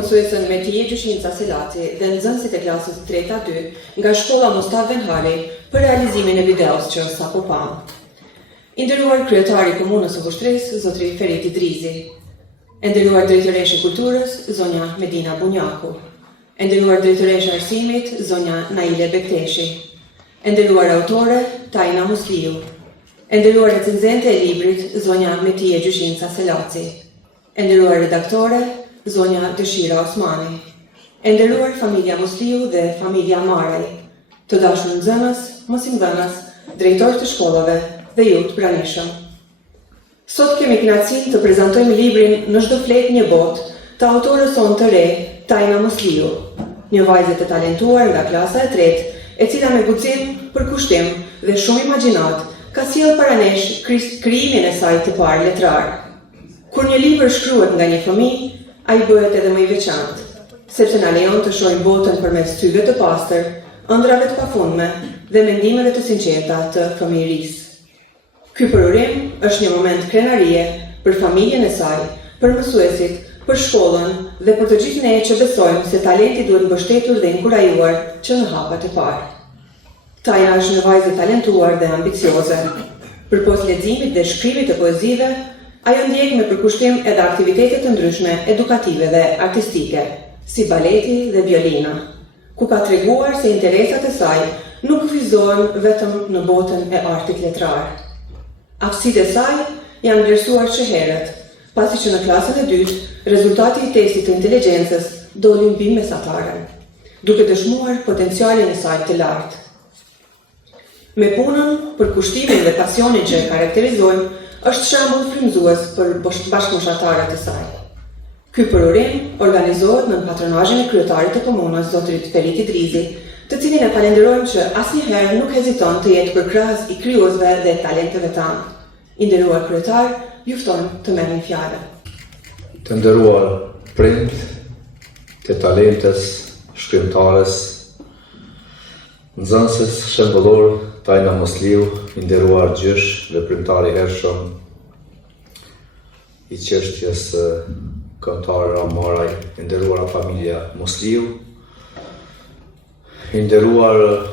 mësuesën Metiye Gjyshinca Selati dhe nxënësit e klasës 3-2 nga shkolla Mustafa Venhari për realizimin e videos që sapo pam. I nderuar kryetari i Komunës së Vushtrisë, zotri Feriti Drizi. E nderuar drejtoresha e Kulturës, zonja Medina Bunjaku. E nderuar drejtoresha e Arsimit, zonja Naile Bekteshi. E nderuar autore, Tajna Musliu. E nderuar recenzente e librit, zonja Metiye Gjyshinca Selati. E nderuar redaktore, zonja Dëshira Osmani. E nderuar familja Musliu dhe familja Maraj. Të dashur nxënës, mësimdhënës, drejtor të shkollave dhe ju të pranishëm. Sot kemi kënaqësinë të prezantojmë librin Në çdo fletë një botë të autores sonë të re, Tajna Musliu, një vajzë të talentuar nga klasa e 3, e cila me guxim, përkushtim dhe shumë imagjinat ka sjellë para nesh krijimin e saj të parë letrar. Kur një libër shkruhet nga një fëmijë, ai bëhet edhe më i veçantë, sepse na lejon të shohim botën përmes syve të pastër, ëndrave të pafundme dhe mendimeve të sinqerta të fëmijërisë. Ky përurim është një moment krenarie për familjen e saj, për mësuesit, për shkollën dhe për të gjithë ne që besojmë se talenti duhet mbështetur dhe inkurajuar që në hapat e parë. Tajna është një vajzë talentuar dhe ambicioze. Përpos leximit dhe shkrimit të poezive, ajo ndjek me përkushtim edhe aktivitete të ndryshme edukative dhe artistike, si baleti dhe violina, ku ka treguar se interesat e saj nuk kufizohen vetëm në botën e artit letrar. Aftësitë e saj janë vlerësuar çherët, pasi që në klasën e 2, rezultati i testit të inteligjencës doli mbi mesataren, duke dëshmuar potencialin e saj të lartë. Me punën, përkushtimin dhe pasionin që e karakterizojmë, është shembull frymëzues për bashkëmoshatarët e saj. Ky përurim organizohet në patronazhin e kryetarit të komunës, zotrit Feriti Drizi, të cilin e falenderojmë që asnjëherë nuk heziton të jetë përkrahës i krijuesve dhe talenteve tanë. I nderuar kryetar, ju ftojmë të merrni fjalën. Të nderuar prind, të talentes, shkrimtares, nxënëses shembullor Tajna Musliu, i nderuar gjysh dhe prindtar i hershëm i çështjes kombëtare Maraj, i nderuara familja Musliu, i nderuar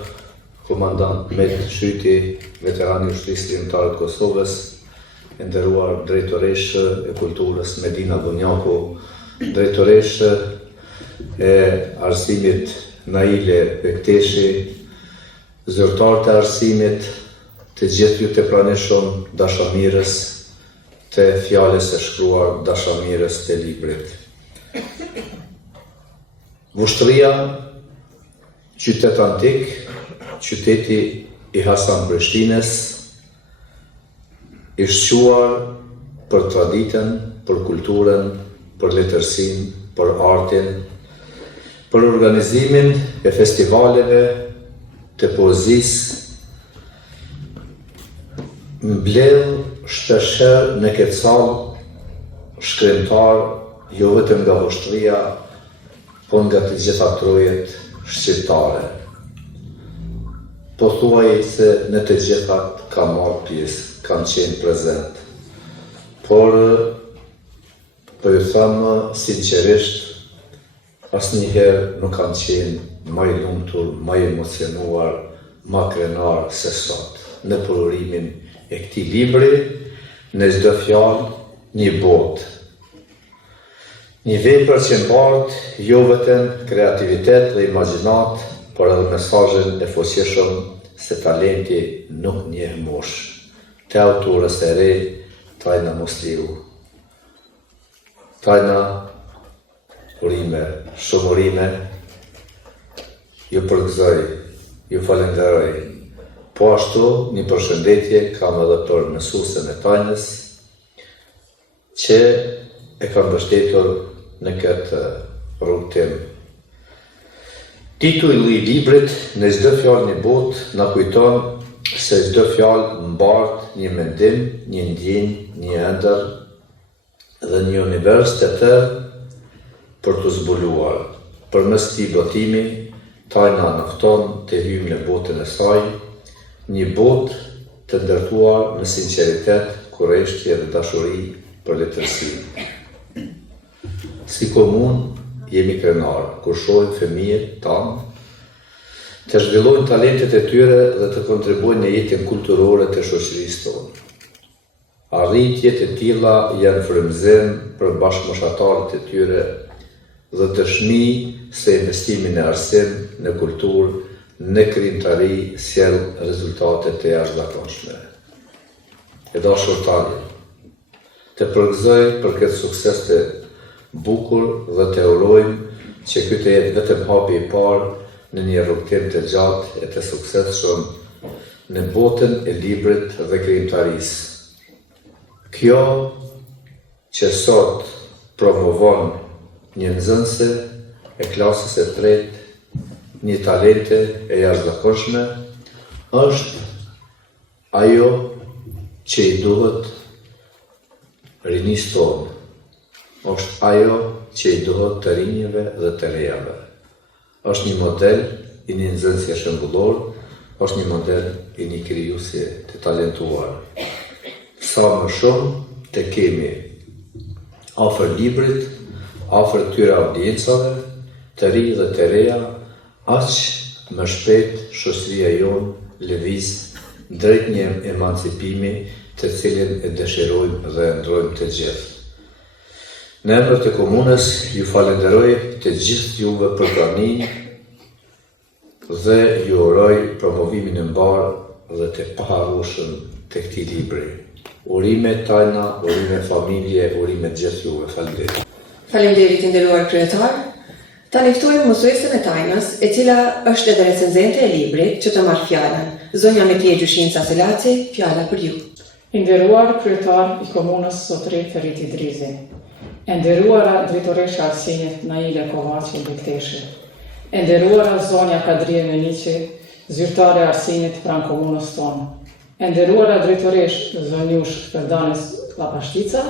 komandant Met Shyti, veterani i Ushtrisë Ligjore të Kosovës, i nderuar drejtoreshë e Kulturës Medina Bunjaku, drejtoreshë e Arsimit Naile Bekteshi, zyrtar të arsimit, të gjithë ju të pranishëm dashamirës të fjalës së shkruar, dashamirës të librit. Vushtria, qytet antik, qyteti i Hasan Prishtinës, i shquar për traditën, për kulturën, për letërsinë, për artin, për organizimin e festivaleve të poezisë, mbledh shpeshherë në këtë sallë shkrimtar jo vetëm nga Vushtria, por nga të gjitha trojet shqiptare. Pothuaj se në të gjithat ka marrë pjesë, kanë qenë prezent. Por po ju them sinqerisht, asnjëherë nuk kanë qenë më i lumtur, më i emocionuar, më krenar se sot. Në përurimin e këtij libri, në çdo fjalë një botë. Një vepër që mbartë jo vetëm kreativitet dhe imagjinat, por edhe mesazhin e fuqishëm se talenti nuk njeh moshë. Të autores e re, Tajna Musliu. Tajna, urime, shumë urime, ju përgëzoj, ju falenderoj. Po ashtu, një përshëndetje kam edhe për mësuesen e Tajnës, që e kam mbështetur në këtë rrugtim. Titulli i librit Në çdo fjalë një botë na kujton se çdo fjalë mbart një mendim, një ndjenjë, një ëndër dhe një univers të tërë për të zbuluar. Përmes këtij botimi, Tajna na fton të hyjmë në botën e saj, një botë të ndërtuar me sinqeritet, kurreshtje dhe dashuri për letërsinë. Si komunë, jemi krenar, kur shohim fëmijët tanë, të zhvillojnë talentet e tyre dhe të kontribuojnë në jetën kulturore të shoqërisë tonë. Arritjet e tilla janë frymëzim për bashkëmoshatarët e tyre dhe dëshmi se investimi në arsim, në kulturë, në krijimtari sjell rezultate të jashtëzakonshme. E dashur tani, të përgëzoj për këtë sukses të bukur dhe të urojmë që ky të jetë vetëm hapi i parë në një rrugtim të gjatë e të suksesshëm në botën e librit dhe krijimtarisë. Kjo që sot promovon një nxënëse e klasës e tretë, një talente e jashtëzakonshme, është ajo që i duhet rinisë tonë, është ajo që i duhet të rinjeve dhe të rejave. Është një model i një nxënësie shembullor, është një model i një krijuesi të talentuar. Sa më shumë të kemi afër librit, afër këtyre audiencave, të ri dhe të reja, aq më shpejt shoqëria jonë lëviz drejt një emancipimi të cilin e dëshirojmë dhe ndrojmë të gjithë. Në emër të komunës ju falenderoj të gjithë juve për praninë dhe ju uroj promovimin e mbarë dhe të paharrueshëm të këtij libri. Urime tajna, urime familje, urime gjithë juve. Faleminderit. Faleminderit i nderuar kryetar. Tani ftojmë mësuesën e tajnës, e cila është edhe recenzente e librit, që të marrë fjalën. Zonja Metje Gjyshinca Selaci, fjala për ju. I nderuar kryetar i komunës Sotri Ferit Idrizi, e nderuara drejtoresha arsimit Naile Kovaçi Bekteshi, e nderuara zonja Kadrije Meniqi, zyrtare e arsimit pranë komunës tonë, e nderuara drejtoresh zonjush Ferdanes Llapashtica,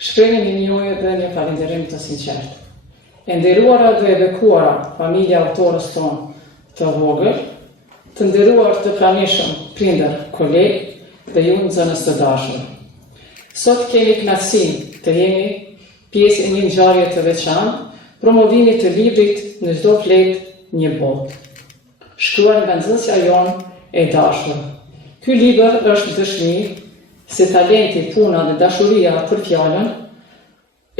shprehni një njohje dhe një falënderim të sinqert. E nderuara dhe e bekuara familja autorës tonë të vogël, të nderuar të pranishëm prindër, kolegë dhe ju nxënës të dashur. Sot kemi kënaqësinë të jemi pjesë e një ngjarje të veçantë, promovimit të librit Në çdo fletë një botë, shkruar nga nxënësja jonë e dashur. Ky libër është dëshmi se talenti, puna dhe dashuria për fjalën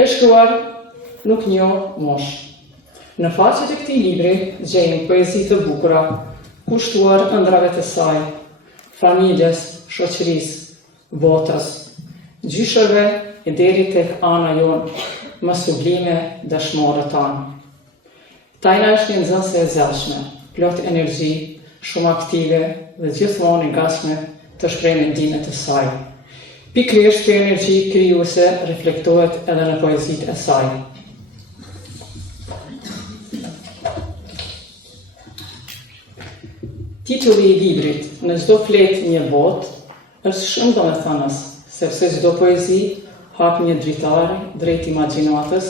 e shkruar nuk njoh mosh. Në faqet e këtij libri gjejmë poezi të bukura, kushtuar ëndrave të saj, familjes, shoqërisë, botës, gjyshëve e deri tek ana jonë më sublime dashmore tanë. Tajna është një nxënëse e zellshme, plot energji, shumë aktive dhe gjithmonë e gatshme të shprehë mendimet e saj. Pikërisht kjo energji krijuese reflektohet edhe në poezitë e saj. Titulli i librit Në çdo fletë një botë është shumë domethënës, sepse çdo poezi hap një dritare drejt imagjinatës,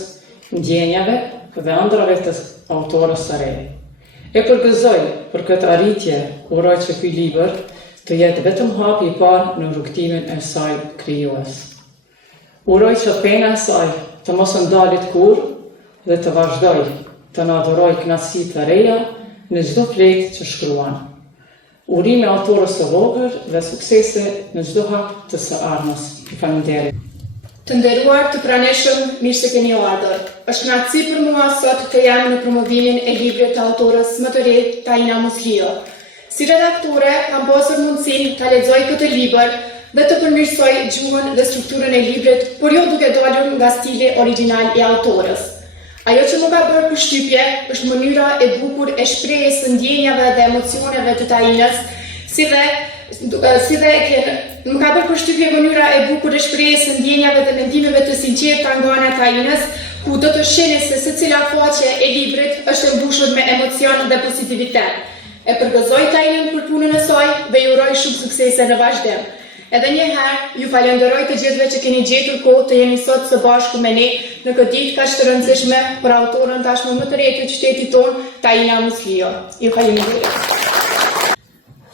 ndjenjave dhe ëndrave të autorës së re. E përgëzoj për këtë arritje, uroj që ky libër të jetë vetëm hapi i parë në rrugtimin e saj krijues. Uroj që pena e saj të mos ndalit kurrë dhe të vazhdoj të na dhuroj kënaqësi të reja në çdo fletë që shkruan. Urime autorës së vogël dhe suksese në çdo hap të së ardhmës. Faleminderit. Të nderuar të pranishëm, mirë se keni ardhur. Është kënaqësi për mua sot të jam në promovimin e librit të autorës më të re, Tajina Muslio. Si redaktore, kam pasur mundësinë ta lexoj këtë libër dhe të përmirësoj gjuhën dhe strukturën e librit, por jo duke dalur nga stili origjinal i autorës. Ajo që më ka bërë përshtypje është mënyra e bukur e shprehjes së ndjenjave dhe emocioneve të Tajinës, si dhe më ka bërë përshtypje mënyra e bukur e shprehjes së ndjenjave dhe mendimeve të sinqerta nga ana e Tajinës, ku do të shihni se secila faqe e librit është e mbushur me emocion dhe pozitivitet. E përgëzoj Tajinën për punën e saj dhe ju uroj shumë suksese në vazhdim. Edhe një herë, ju falenderoj të gjithëve që keni gjetur kohë të jeni sot së bashku me ne në këtë ditë kaq të rëndësishme për autorën tashmë më të re të qytetit tonë, Tajina Muslio. Ju falenderoj.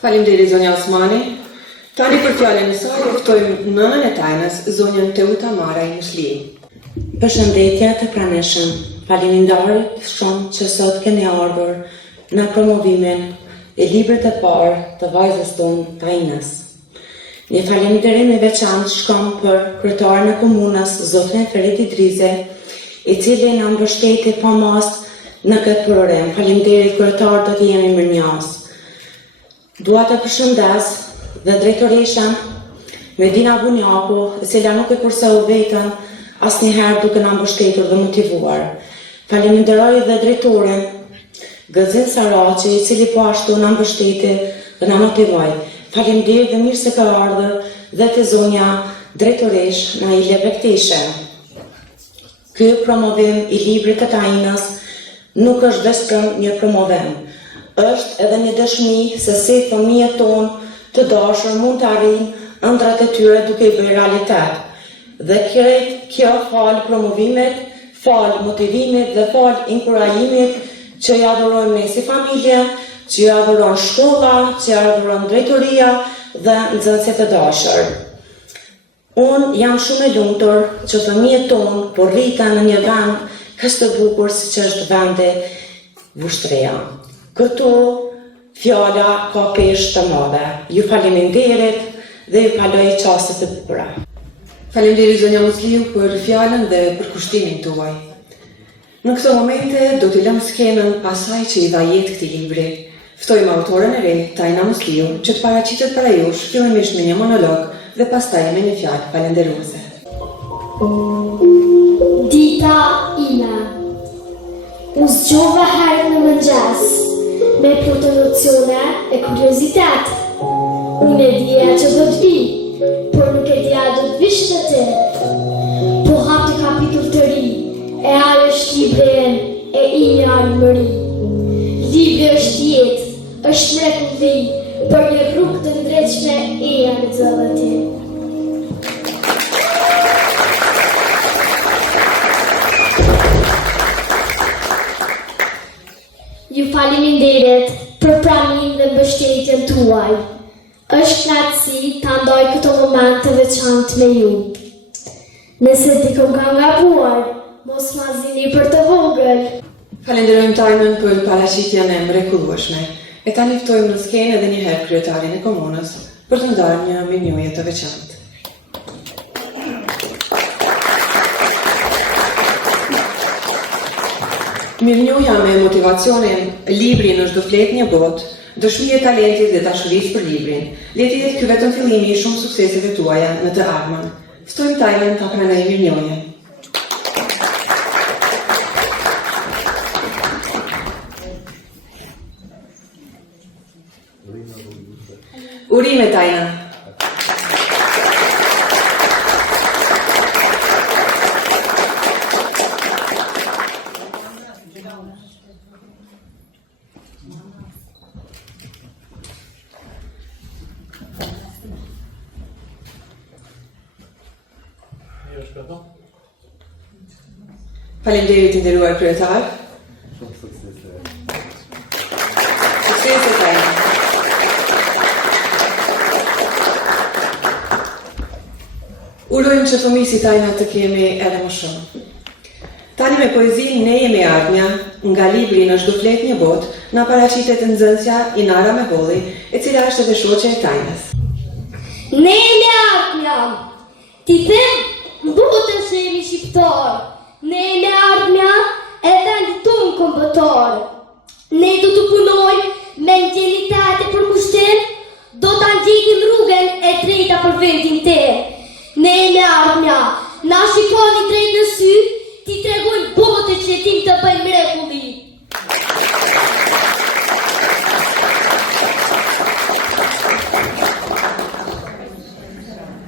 Faleminderit zonja Osmani. Tani për fjalën e saj ftojmë nënën e Tajnës, zonjën Teuta Maraj Musli. Përshëndetje të pranishëm. Faleminderit shumë që sot keni ardhur në promovimin e librit të parë të vajzës tonë Tainës. Një faleminderim i veçantë shkon për kryetarin e komunës, zotrin Ferit Idrizi, i cili na mbështeti pa mas në këtë program. Faleminderit kryetar, do të jemi mirënjohës. Dua të përshëndes dhe drejtoreshën Medina Bunjaku, e cila nuk e kurseu vetën asnjëherë duke na mbështetur dhe motivuar. Faleminderoj dhe drejtorin Gëzin Saraci, i cili po ashtu na mbështeti dhe na motivoi. Faleminderit dhe mirë se ka ardhur dhe të zonja drejtoresh Naile Bekteshe. Ky promovim i librit të Tainës nuk është vetëm një promovim, është edhe një dëshmi se si fëmijët tonë të dashur mund të arrijnë ëndrat e tyre duke i bërë realitet. Dhe kjo fal promovimit, fal motivimit dhe fal inkurajimit që ja dhurojmë ne si familje, që ja dhuron shkolla, që ja dhuron drejtoria dhe nxënësit e dashur. Unë jam shumë e lumtur që fëmijët tonë po rriten në një vend kështu të bukur siç është vendi Vushtrria. Këtu fjala ka peshë të madhe. Ju faleminderit dhe ju kaloj çaste të bukura. Faleminderit zonja Musliu për fjalën dhe për kushtimin tuaj. Në këto momente do t'i lëm skenën asaj që i dha jetë këtij libri. Ftojmë autoren e re, Tajna Musliu, që të paraqitet para jush, fillimisht me një monolog dhe pastaj me një fjalë falënderuese. Dita ime. U zgjova herët në mëngjes, me plot emocione e kuriozitet. Unë e dija që do të vi, por nuk e dija do të vish të ti. Po hap të kapitull të ri, e ajo është librin e ime armëri. Libri është jetë, është mrekulli për një rrugë të ndrejtshme e lexove ti. Ju faleminderit për pranimin dhe mbështetjen tuaj. Është kënaqësi ta ndoj këto momente të veçantë me ju. Nëse dikon ka gabuar, mos ma zini për të vogël. Falenderojmë Tajnën për paraqitjen e mrekullueshme. E tani ftojmë në skenë edhe një herë kryetarin e komunës për të ndarë një mirënjohje të veçantë. Mirënjohja me motivacionin librin është do flet një botë, dëshmi e talentit dhe dashurisë për librin. Le të jetë ky vetëm fillimi i shumë sukseseve tuaja në të ardhmen. Ftojmë Tajnën ta pranojë mirënjohjen. Urime Tajna. Faleminderit i nderuar kryetar. Suksese Tajna. Urojmë që fëmijë si Tajna të kemi edhe më shumë. Tani me poezinë Ne jemi ardhmja, nga libri Në çdo flet një botë, na paraqitet nxënësja Inara Meholli, e cila është edhe shoqe e Tajnës. Ne jemi ardhmja. Ti them, mbutën se jemi shqiptar. Ne jemi ardhmja e vendit tonë kombëtar. Ne do të punojmë me integritet e përkushtim, do ta ndjekim rrugën e drejta për vendin tonë. Ne jemi ardhmja, na shikoni drejt në sy, ti tregojmë botës që tim të bëjmë mrekulli.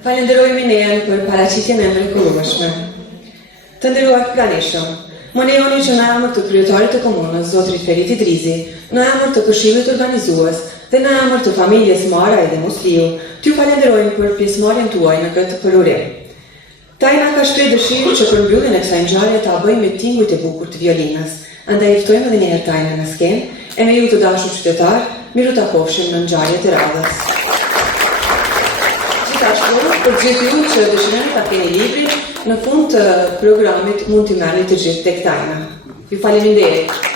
Falenderojmë Ineën për paraqitjen e mrekullueshme. Të nderuar pranishëm, më lejoni që në emër të kryetarit të komunës, zotrit Ferit Idrizi, në emër të këshillit organizues dhe në emër të familjes Maraj dhe Musliu, t'ju falenderojmë për pjesëmarrjen tuaj në këtë program. Tajna ka shprehur dëshirë që për mbylljen e kësaj ngjarje ta bëjmë me tingujt e bukur të violinës. Andaj i ftojmë edhe një herë Tajnën në skenë, e me ju të dashur qytetar, miru takofshim në ngjarjet e radhës. gjithashtu për gjithë ju që dëshironi ta keni librin, në fund të programit mund t'i merrni të gjithë tek tajna. Ju faleminderit.